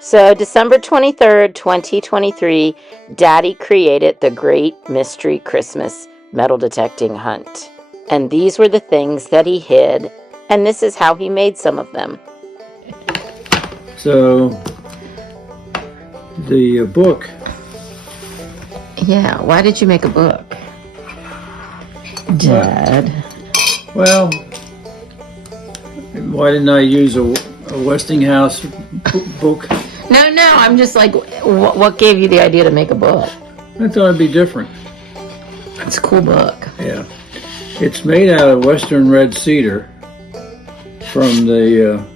So December 23rd, 2023, Daddy created the Great Mystery Christmas metal detecting hunt. And these were the things that he hid, and this is how he made some of them. So, the book. Yeah, why did you make a book, Dad? Well, why didn't I use a Westinghouse book? No, I'm just like, what gave you the idea to make a book? I thought it'd be different. It's a cool book. Yeah. It's made out of western red cedar from the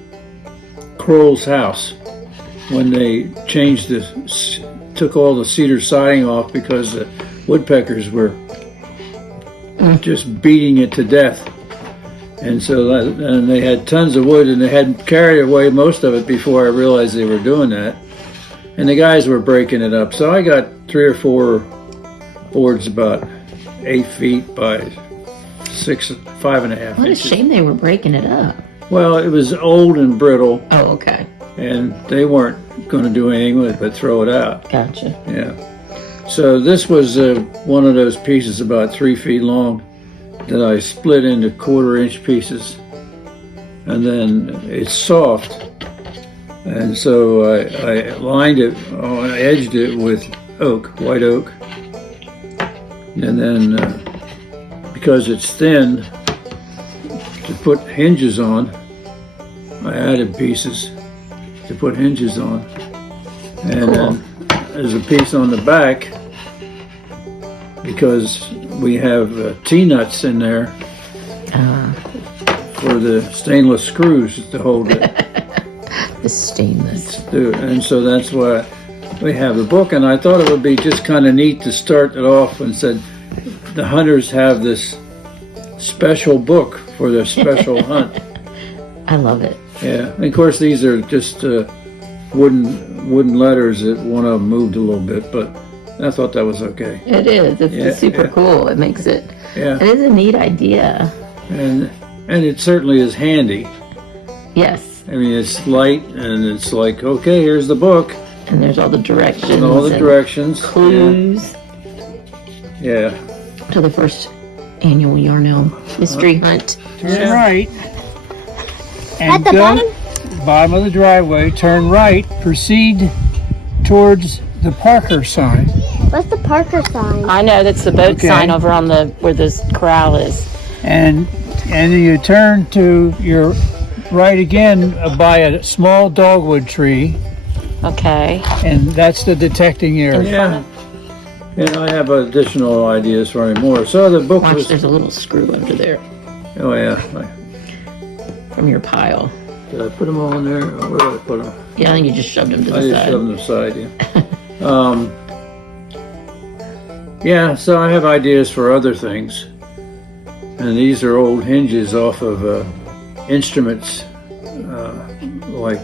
Kroll's house when they changed took all the cedar siding off because the woodpeckers were just beating it to death. And so and they had tons of wood, and they had carried away most of it before I realized they were doing that. And the guys were breaking it up. So I got 3 or 4 boards about 8 feet by 5.5 inches. What a shame they were breaking it up. Well, it was old and brittle. Oh, okay. And they weren't going to do anything with it but throw it out. Gotcha. Yeah. So this was one of those pieces about 3 feet long that I split into 1/4-inch pieces, and then it's soft, and so I lined it, I edged it with white oak, and then because it's thin, to put hinges on, I added pieces to put hinges on, and then there's a piece on the back because we have T-nuts in there for the stainless screws to hold it. The stainless. And so that's why we have the book. And I thought it would be just kind of neat to start it off and said the hunters have this special book for their special hunt. I love it. Yeah. And of course, these are just wooden letters that one of them moved a little bit, but I thought that was okay. It is. It's super cool. It makes it. Yeah. It is a neat idea. And it certainly is handy. Yes. I mean, it's light, and it's like, okay, here's the book. And there's all the directions. And all the directions. Clues. Yeah. To the first annual Yarnell mystery hunt. Turn right. And go bottom of the driveway. Turn right. Proceed towards the Parker sign. What's the Parker sign? I know, that's the boat sign over on where this corral is. And you turn to your right again by a small dogwood tree. Okay. And that's the detecting area. And I have additional ideas for any more. So the book Watch, there's a little screw under there. Oh yeah. From your pile. Did I put them all in there? Or where did I put them? Yeah, I think you just shoved them to the side. I just shoved them aside, yeah. Yeah, so I have ideas for other things. And these are old hinges off of instruments, like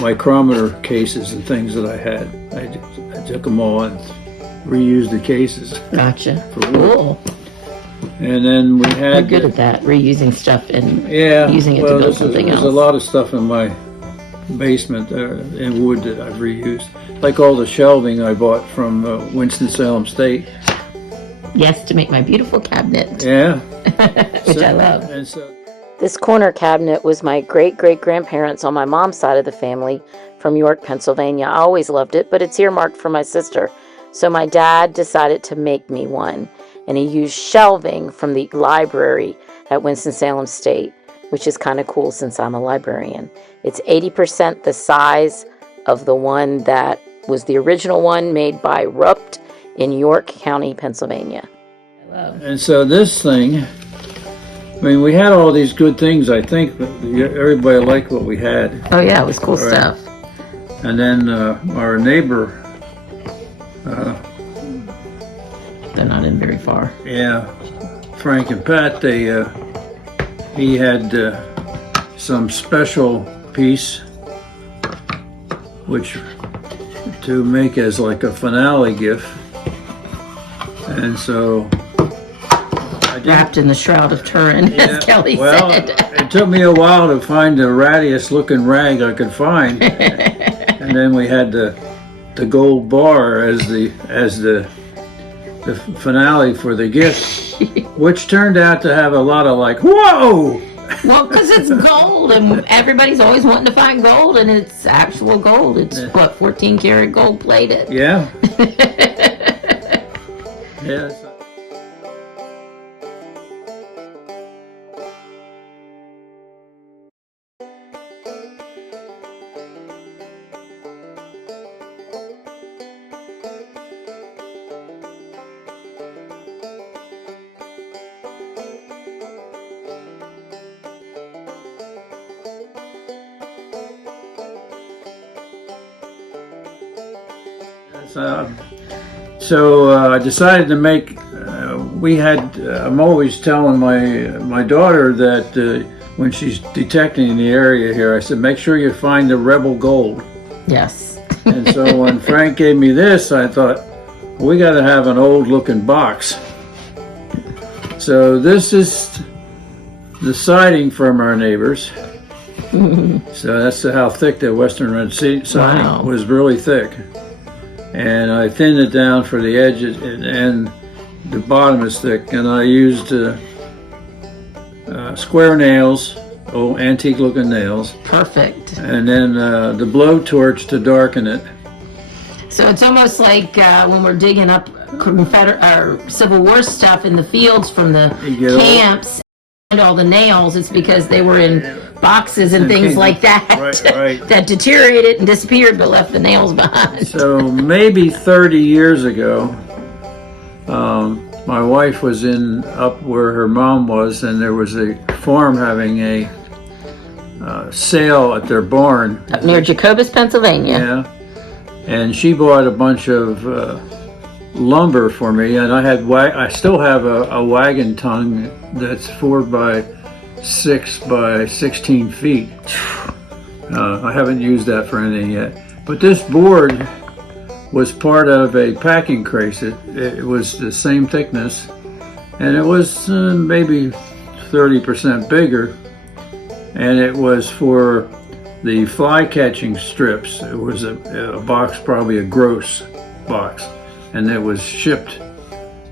micrometer cases and things that I had. I took them all and reused the cases. Gotcha. Cool. And then we had... We're good at that, reusing stuff and using it to build something else. There's a lot of stuff in my basement in wood that I've reused. Like all the shelving I bought from Winston-Salem State. Yes, to make my beautiful cabinet. Yeah. Which I love. And so, this corner cabinet was my great-great-grandparents on my mom's side of the family from York, Pennsylvania. I always loved it, but it's earmarked for my sister. So my dad decided to make me one, and he used shelving from the library at Winston-Salem State, which is kind of cool since I'm a librarian. It's 80% the size of the one that was the original one made by Rupt in York County, Pennsylvania. And so this thing, I mean, we had all these good things, I think, but everybody liked what we had. Oh yeah, it was cool stuff. And then our neighbor... they're not in very far. Yeah, Frank and Pat, he had some special piece, which to make as like a finale gift. And so wrapped in the Shroud of Turin, as Kelly said. It took me a while to find the rattiest looking rag I could find. And then we had the gold bar as the finale for the gift, which turned out to have a lot of like, whoa! Well, because it's gold, and everybody's always wanting to find gold, and it's actual gold. It's, 14 karat gold plated? Yeah. Yes. So I decided to make. I'm always telling my daughter that when she's detecting in the area here, I said, make sure you find the rebel gold. Yes. And so when Frank gave me this, I thought, we got to have an old looking box. So this is the siding from our neighbors. So that's how thick the Western Red siding was, really thick. And I thinned it down for the edges, and the bottom is thick. And I used square nails, old antique looking nails. Perfect. And then the blowtorch to darken it. So it's almost like when we're digging up Civil War stuff in the fields from the camps, and all the nails, it's because they were in boxes and things like that, right. that deteriorated and disappeared but left the nails behind. So maybe 30 years ago, my wife was up where her mom was, and there was a farm having a sale at their barn. Up near Jacobus, Pennsylvania. Yeah. And she bought a bunch of lumber for me, and I still have a wagon tongue that's 4 by 6 by 16 feet. I haven't used that for anything yet. But this board was part of a packing crate. It was the same thickness, and it was maybe 30% bigger, and it was for the fly catching strips. It was a box, probably a gross box, and it was shipped.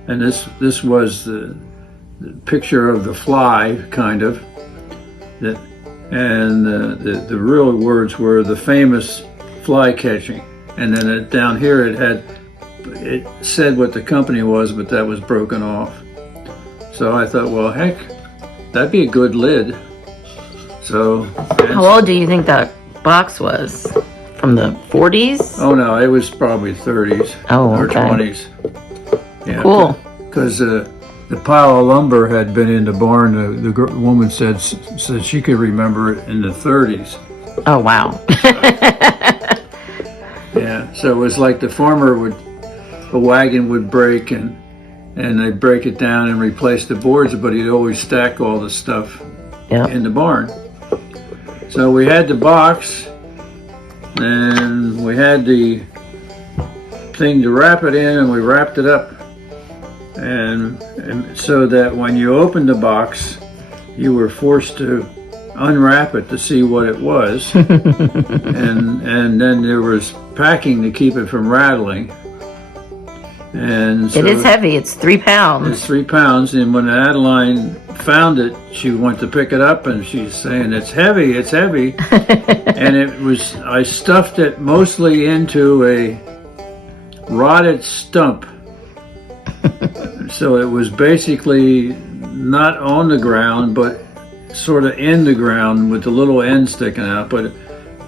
And this was the picture of the fly, kind of. And the real words were the famous fly catching. And then down here it said what the company was, but that was broken off. So I thought, well, heck, that'd be a good lid. So. How old do you think that box was? From the 40s? Oh no, it was probably 30s or 20s. Yeah, cool. Because the pile of lumber had been in the barn. The woman said she could remember it in the 30s. Oh wow. Yeah, so it was like the a wagon would break and they'd break it down and replace the boards, but he'd always stack all the stuff in the barn. So we had the box, and we had the thing to wrap it in, and we wrapped it up, and so that when you opened the box, you were forced to unwrap it to see what it was, and then there was packing to keep it from rattling. And so it is heavy. It's 3 pounds. It's 3 pounds, and when Adeline found it, she went to pick it up, and she's saying, "It's heavy, it's heavy." And I stuffed it mostly into a rotted stump. So it was basically not on the ground, but sort of in the ground with the little end sticking out. But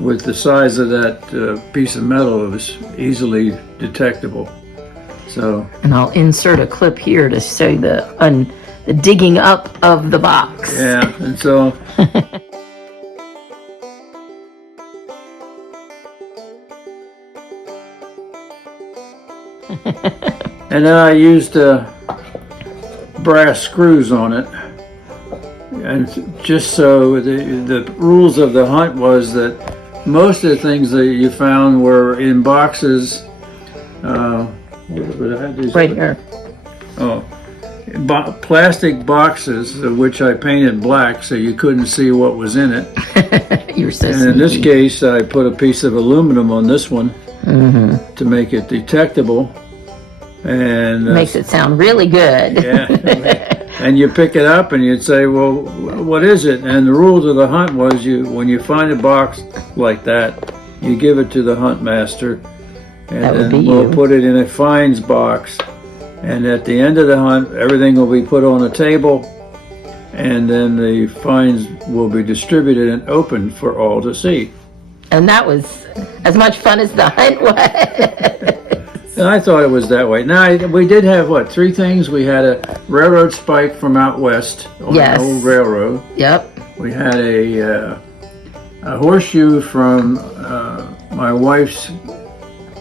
with the size of that piece of metal, it was easily detectable. So, and I'll insert a clip here to show you the digging up of the box. Yeah, and so and then I used brass screws on it, and just so the rules of the hunt was that most of the things that you found were in boxes. Right here. Oh, plastic boxes, which I painted black so you couldn't see what was in it. You're so And sneaky. in this case, I put a piece of aluminum on this one to make it detectable. And Makes it sound really good. yeah. And you pick it up and you'd say, well, what is it? And the rules of the hunt was when you find a box like that, you give it to the hunt master, and That would then be we'll you. put it in a finds box. And at the end of the hunt, everything will be put on a table, and then the finds will be distributed and opened for all to see. And that was as much fun as the hunt was. And I thought it was that way. Now, we did have, 3 things? We had a railroad spike from out west on Yes. an old railroad. Yep. We had a horseshoe from my wife's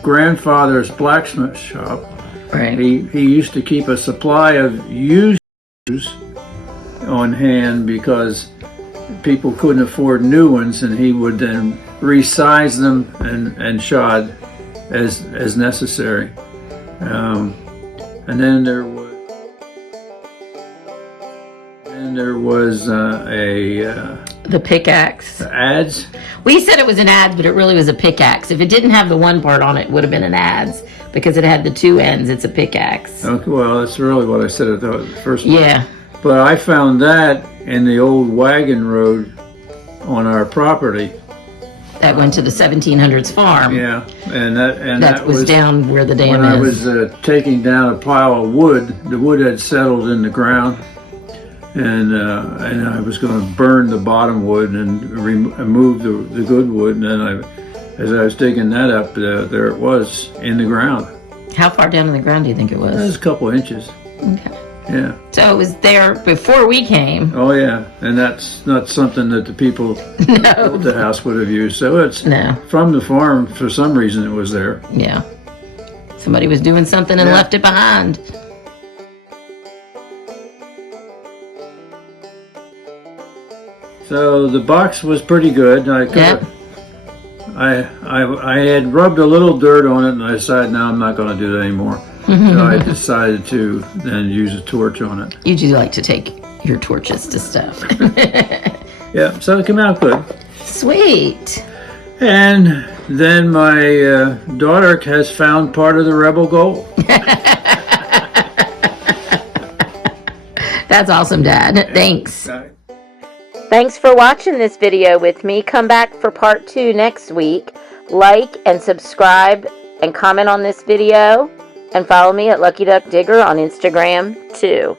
grandfather's blacksmith shop. Right. He used to keep a supply of used shoes on hand because people couldn't afford new ones, and he would then resize them and shod as necessary. And then there was The pickaxe. ads. We said it was an adze, but it really was a pickaxe. If it didn't have the one part on it, it would have been an adze. Because it had the 2 ends, it's a pickaxe. Okay, well, that's really what I said at the first. Yeah. But I found that in the old wagon road on our property. That went to the 1700s farm. Yeah, and that was down where the dam when I is. was taking down a pile of wood. The wood had settled in the ground, and I was going to burn the bottom wood and remove the good wood. And then as I was digging that up, there it was in the ground. How far down in the ground do you think it It was was? a couple of inches. Okay. Yeah. So it was there before we came. Oh yeah, and that's not something that the people who built the house would have used. So it's No. from the farm. For some reason, it was there. Yeah. Somebody was doing something and Yeah. left it behind. So the box was pretty good. Yep. I had rubbed a little dirt on it, and I decided, no, I'm not going to do that anymore. So I decided to then use a torch on it. You do like to take your torches to stuff. Yeah, so it came out good. Sweet. And then my daughter has found part of the rebel gold. That's awesome, Dad. Thanks. Thanks for watching this video with me. Come back for part 2 next week. Like and subscribe and comment on this video. And follow me at Lucky Duck Digger on Instagram too.